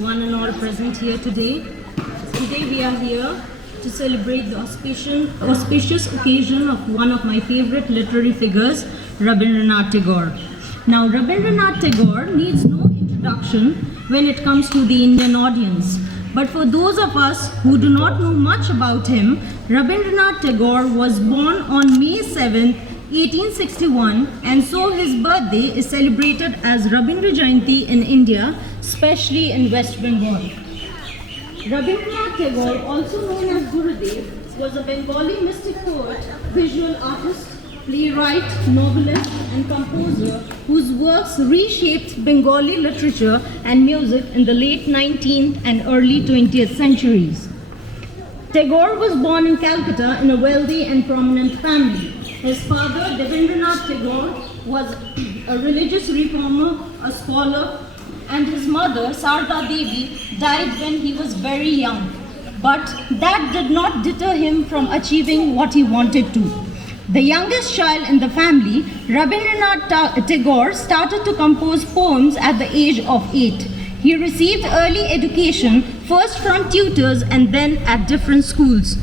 One and all present here today. Today we are here to celebrate the auspicious occasion of one of my favorite literary figures, Rabindra Tagore. Now, Rabindra Tagore needs no introduction when it comes to the Indian audience. But for those of us who do not know much about him, Rabindra Tagore was born on May 7th, 1861, and so his birthday is celebrated as Rabindra Jayanti in India, especially in West Bengal. Rabindra Tagore, also known as Gurudev, was a Bengali mystic poet, visual artist, playwright, novelist, and composer whose works reshaped Bengali literature and music in the late 19th and early 20th centuries. Tagore was born in Calcutta in a wealthy and prominent family. His father, Rabindra Tagore, was a religious reformer, a scholar, and his mother, Sarda Devi, died when he was very young. But that did not deter him from achieving what he wanted to. The youngest child in the family, Rabindra Tagore started to compose poems at the age of 8. He received early education, first from tutors and then at different schools.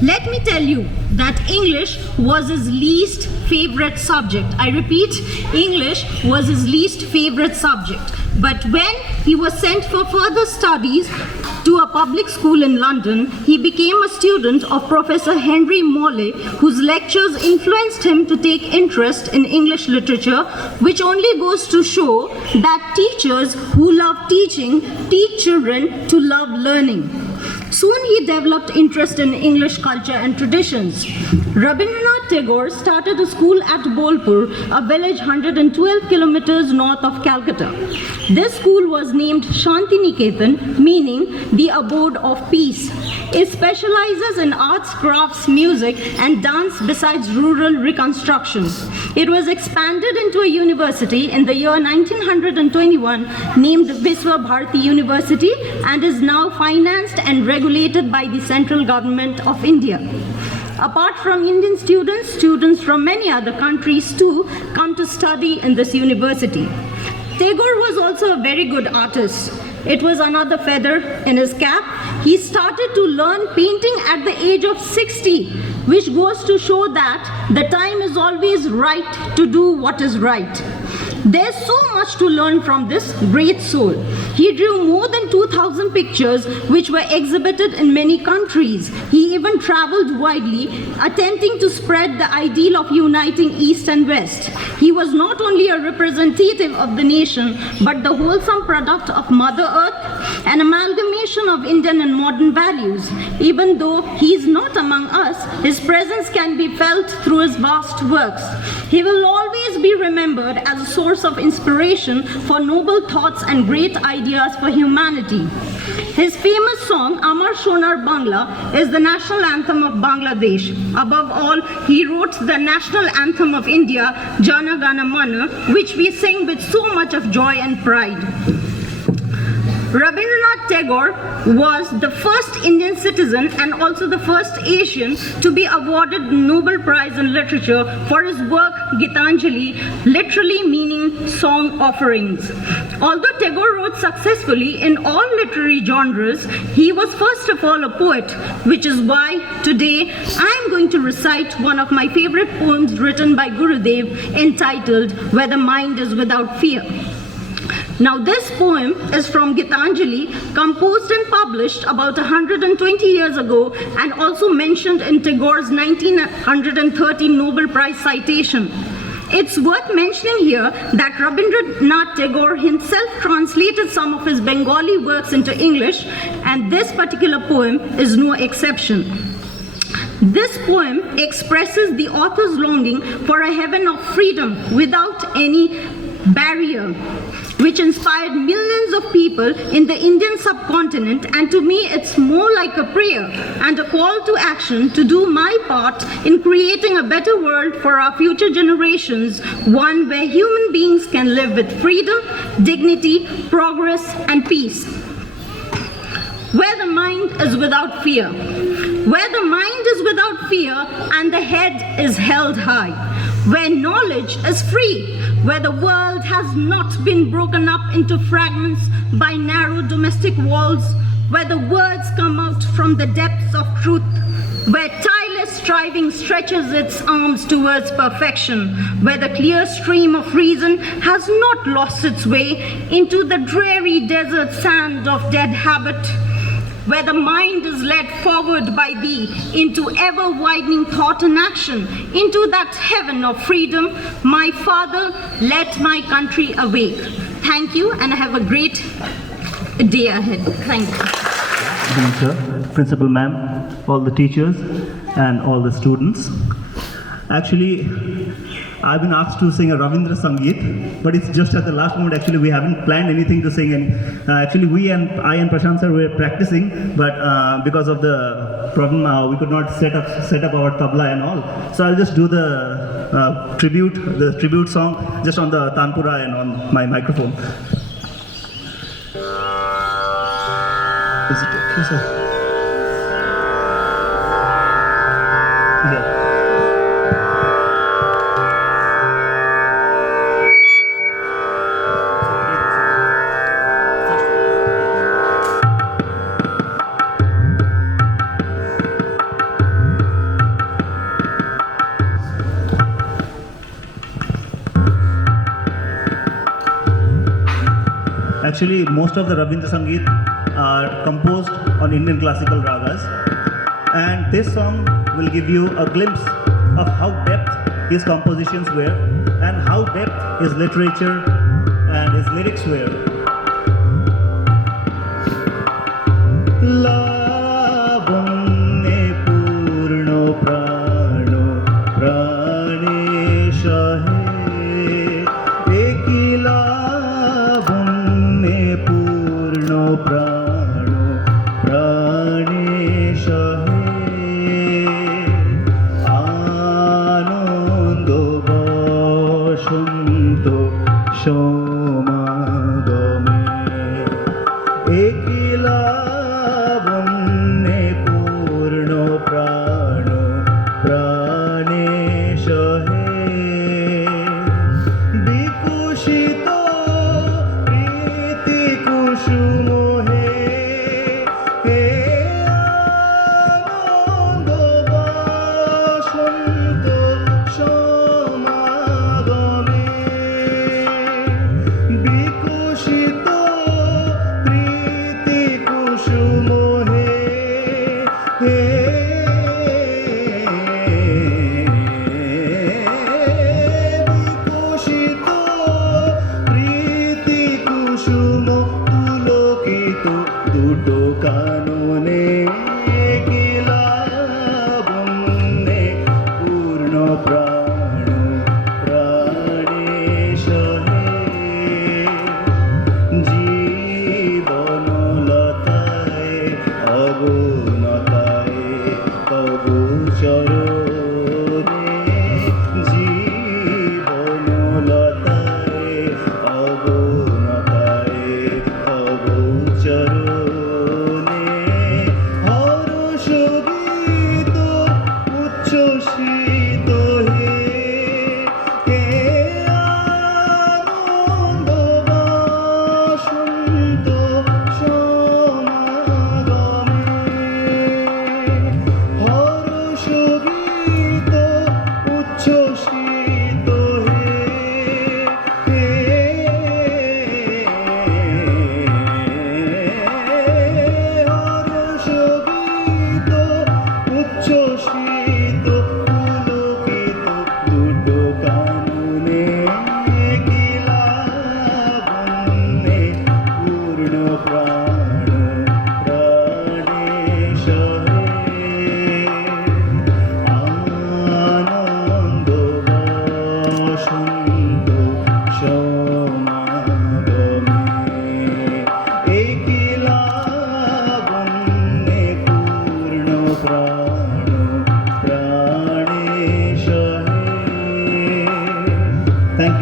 Let me tell you that English was his least favorite subject. I repeat, English was his least favorite subject. But when he was sent for further studies to a public school in London, he became a student of Professor Henry Morley, whose lectures influenced him to take interest in English literature, which only goes to show that teachers who love teaching teach children to love learning. Soon he developed interest in English culture and traditions. Rabindranath Tagore started a school at Bolpur, a village 112 kilometers north of Calcutta. This school was named Shantiniketan, meaning the abode of peace. It specializes in arts, crafts, music, and dance besides rural reconstruction. It was expanded into a university in the year 1921 named Visva Bharati University and is now financed and regulated by the central government of India. Apart from Indian students, students from many other countries too come to study in this university. Tagore was also a very good artist. It was another feather in his cap. He started to learn painting at the age of 60, which goes to show that the time is always right to do what is right. There's so much to learn from this great soul. He drew more than 2,000 pictures which were exhibited in many countries. He even traveled widely, attempting to spread the ideal of uniting East and West. He was not only a representative of the nation, but the wholesome product of Mother Earth, an amalgamation of Indian and modern values. Even though he is not among us, his presence can be felt through his vast works. He will always be remembered as a source of inspiration for noble thoughts and great ideas for humanity. His famous song, Amar Sonar Bangla, is the national anthem of Bangladesh. Above all, he wrote the national anthem of India, Jana Gana Mana, which we sing with so much of joy and pride. Rabindranath Tagore was the first Indian citizen and also the first Asian to be awarded the Nobel Prize in Literature for his work Gitanjali, literally meaning song offerings. Although Tagore wrote successfully in all literary genres, he was first of all a poet, which is why today I am going to recite one of my favorite poems written by Gurudev entitled Where the Mind is Without Fear. Now this poem is from Gitanjali, composed and published about 120 years ago and also mentioned in Tagore's 1913 Nobel Prize citation. It's worth mentioning here that Rabindranath Tagore himself translated some of his Bengali works into English, and this particular poem is no exception. This poem expresses the author's longing for a heaven of freedom without any barrier, which inspired millions of people in the Indian subcontinent, and to me it's more like a prayer and a call to action to do my part in creating a better world for our future generations, one where human beings can live with freedom, dignity, progress, and peace. Where the mind is without fear. Where the mind is without fear and the head is held high. Where knowledge is free. Where the world has not been broken up into fragments by narrow domestic walls. Where the words come out from the depths of truth. Where tireless striving stretches its arms towards perfection. Where the clear stream of reason has not lost its way into the dreary desert sand of dead habit. Where the mind is led forward by thee into ever-widening thought and action, into that heaven of freedom, my Father, let my country awake. Thank you, and have a great day ahead. Thank you. Thank you, sir. Principal ma'am, all the teachers, and all the students. Actually, I've been asked to sing a Rabindra Sangeet, but it's just at the last moment. Actually, we haven't planned anything to sing, and actually I and Prashant sir were practicing, but because of the problem, we could not set up our tabla and all. So I'll just do the tribute song just on the tanpura and on my microphone. Is it okay, sir? Yeah. Actually, most of the Rabindra Sangeet are composed on Indian classical ragas, and this song will give you a glimpse of how depth his compositions were and how depth his literature and his lyrics were.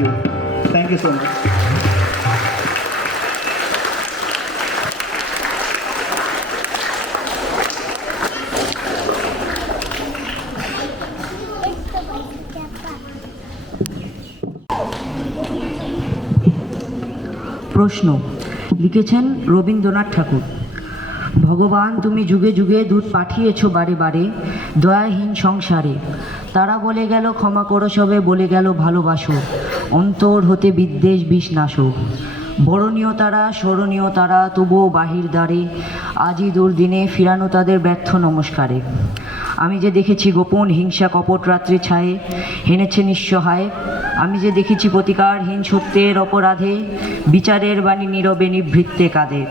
you. Thank you so much. প্রশ্ন লিখেছেন রবীন্দ্রনাথ ঠাকুর। ভগবান তুমি যুগে যুগে দূত পাঠিয়েছ বারে বারে দয়াহীন সংসারে, তারা বলে গেল ক্ষমা করো সবে, বলে গেল ভালোবাসো, অন্তর হতে বিদ্বেষ বিষ নাশো। বরণীয় তারা স্মরণীয় তারা, তবুও বাহির দ্বারে আজই দুর্দিনে ফিরানো তাদের ব্যর্থ নমস্কারে। আমি যে দেখেছি গোপন হিংসা কপট রাত্রে ছায়ে হেনেছে নিঃসহায়, আমি যে দেখেছি প্রতিকারহীন সত্যের অপরাধে বিচারের বাণী নীরবে নিভৃত্তে কাঁদে।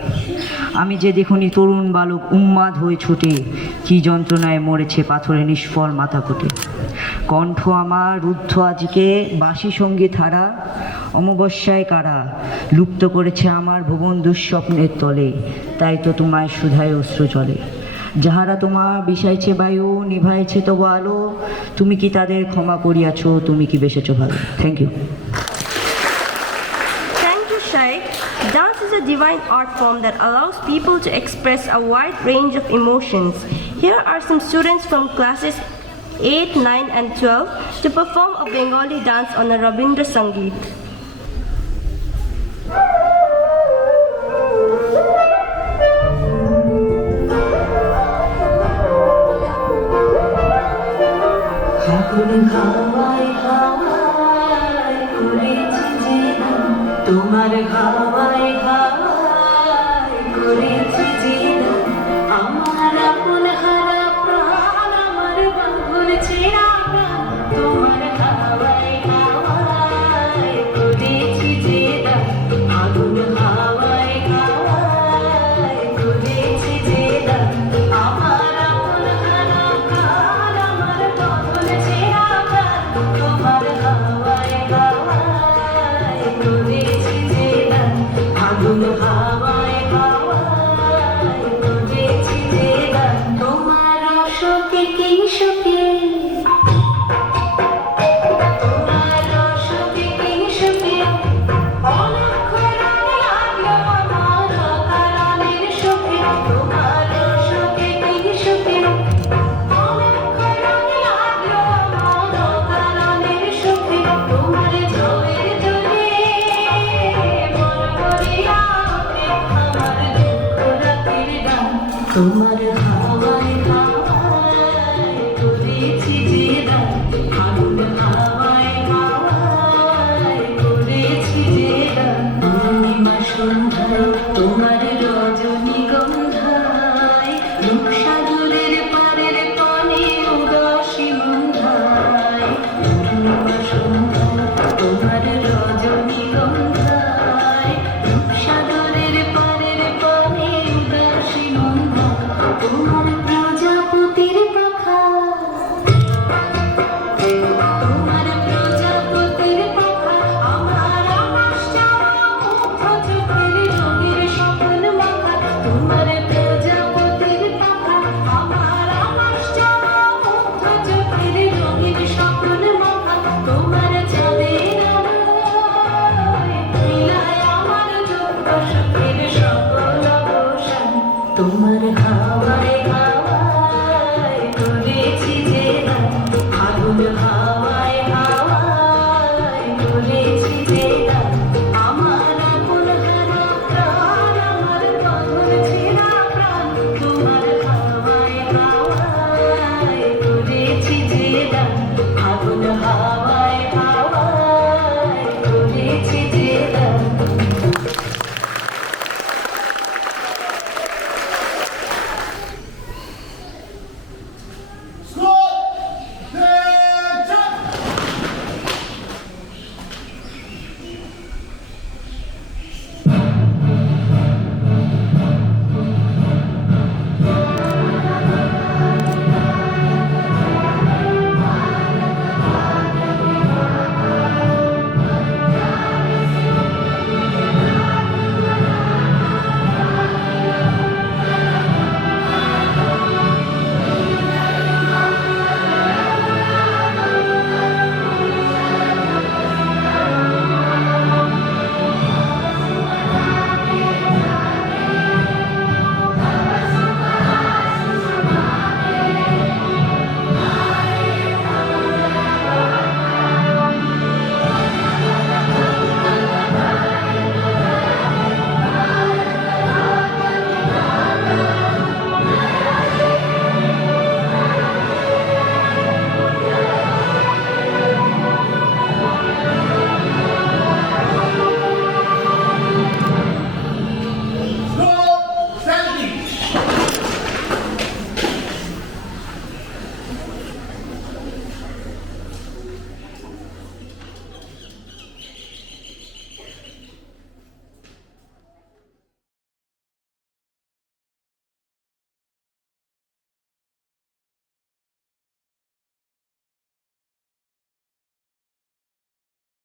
আমি যে দেখুনি তরুণ বালক উন্মাদ হয়ে ছুটে কি যন্ত্রণায় মরেছে পাথরে নিষ্ফল মাথা ফুটে। কণ্ঠ আমার রুদ্ধ আজকে বাসি সঙ্গীত হারা, অমাবস্যায় কারা লুপ্ত করেছে আমার ভুবন দুঃস্বপ্নের তলে, তাই তো তোমায় সুধায় অশ্রু চলে। যাহারা তোমার বিষাইছে বায়ু নিভাইছে তবু আলো, তুমি কি তাদের ক্ষমা করিয়াছ, তুমি কি বেসেছ ভালো। Thank you. Thank you, Shaikh. Dance is a divine art form that allows people to express a wide range of emotions. Here are some students from classes 8, 9 and 12 to perform a Bengali dance on a Rabindra Sangeet. তোমার হাওয়ায় হাওয়ায় করেছি জীবন, আমার আপন হারা প্রাণ, আমার বাঁধন ছেঁড়া প্রাণ। তোমার হাওয়ায় হাওয়ায় করেছি জীবন, আগুন হাওয়ায় হাওয়ায় করেছি জীবন, আমার আপন হারা প্রাণ, আমার বাঁধন ছেঁড়া প্রাণ। তোমার হাওয়ায় হাওয়ায় করেছি জীবন, আগুন হাওয়ায় হাওয়ায় করেছি জীবন। তোমার শোকে কি শোকে, তোমার শোকে কি শোকে, অলক্ষ রং লাগলো আমার কারণের শোকে। তোমার শোকে কি শোকে, অলক্ষ রং লাগলো আমার কারণের শোকে। তোমার ঝড়ের জলে মন করিয়া ওঠে আমার দুঃখ রাতের গান। তোমার হাওয়ায় হাওয়ায় করেছি জীবন, আগুন হাওয়ায় হাওয়ায় করেছি জীবন। পূর্ণিমা সন্ধ্যায় তোমার রজনীগন্ধায়, রূপসাগরের পারের পানে উদাসী সন্ধ্যায়। পূর্ণিমা সন্ধ্যায় তোমার